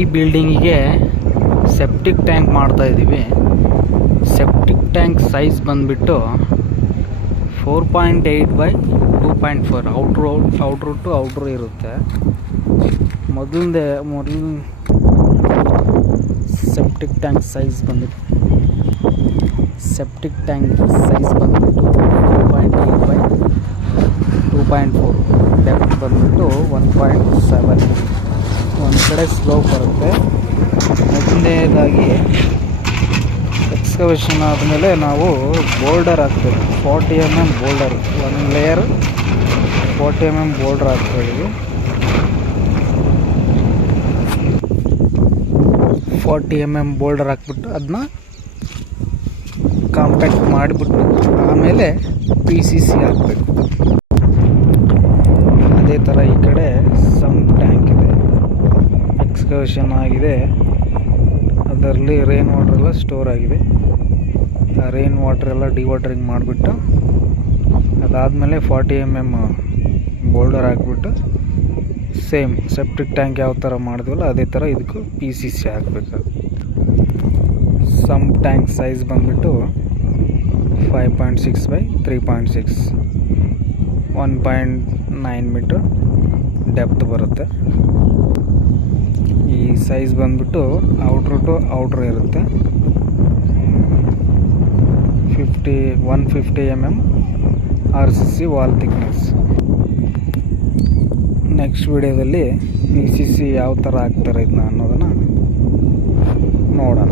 ಈ ಬಿಲ್ಡಿಂಗಿಗೆ septic tank ಮಾಡ್ತಾ ಇದ್ದೀವಿ. ಸೆಪ್ಟಿಕ್ ಟ್ಯಾಂಕ್ ಸೈಜ್ ಬಂದುಬಿಟ್ಟು 4.8 by 2.4 ಔಟ್ರು ಟು ಔಟ್ರು ಇರುತ್ತೆ. ಮೊದಲು ಸೆಪ್ಟಿಕ್ ಟ್ಯಾಂಕ್ ಸೈಜ್ ಬಂದುಬಿಟ್ಟು 4.8 by 2.4, ಡೆಪ್ತ್ ಬಂದುಬಿಟ್ಟು 1.7. ಒಂದು ಕಡೆ ಸ್ಲೋಪ್ ಬರುತ್ತೆ. ಮೊದಲನೇದಾಗಿ ಎಕ್ಸ್ಕವೇಷನ್ ಆದಮೇಲೆ ನಾವು ಬೋಲ್ಡರ್ ಹಾಕಬೇಕು. 40 mm ಬೋಲ್ಡರ್, ಒಂದು ಲೇಯರ್ 40 mm ಬೋಲ್ಡರ್ ಹಾಕ್ತೀವಿ. 40 mm ಬೋಲ್ಡರ್ ಹಾಕ್ಬಿಟ್ಟು ಅದನ್ನ ಕಾಂಪ್ಯಾಕ್ಟ್ ಮಾಡಿಬಿಟ್ಟು ಆಮೇಲೆ PCC ಹಾಕಬೇಕು. ಅದೇ ಥರ ಈ ಕಡೆ ಸಮ್ ಟ್ಯಾಂಕ್ ಇದೆ, ಎಕ್ಸ್ಕವೇಷನ್ ಆಗಿದೆ. ಅದರಲ್ಲಿ ರೈನ್ ವಾಟರ್ ಎಲ್ಲ ಸ್ಟೋರ್ ಆಗಿದೆ. ಆ ರೈನ್ ವಾಟರ್ ಎಲ್ಲ ಡಿವಾಟರಿಂಗ್ ಮಾಡಿಬಿಟ್ಟು ಅದಾದಮೇಲೆ 40 mm ಬೋಲ್ಡರ್ ಹಾಕ್ಬಿಟ್ಟು ಸೇಮ್ ಸೆಪ್ಟಿಕ್ ಟ್ಯಾಂಕ್ ಯಾವ ಥರ ಮಾಡಿದ್ವಲ್ಲ ಅದೇ ಥರ ಇದಕ್ಕೂ PCC ಹಾಕಬೇಕು. ಸಮ್ ಟ್ಯಾಂಕ್ ಸೈಜ್ ಬಂದುಬಿಟ್ಟು 5.6 by 3.6, 1.9 ಮೀಟರ್ ಡೆಪ್ತ್ ಬರುತ್ತೆ. ಈ ಸೈಜ್ ಬಂದುಬಿಟ್ಟು ಔಟ್ರು ಟು ಔಟ್ರು ಇರುತ್ತೆ. 150 mm RCC wall thickness. Next ವಿಡಿಯೋದಲ್ಲಿ PCC ಯಾವ ಥರ ಹಾಕ್ತಾರೆ ಇದನ್ನ ಅನ್ನೋದನ್ನು ನೋಡೋಣ.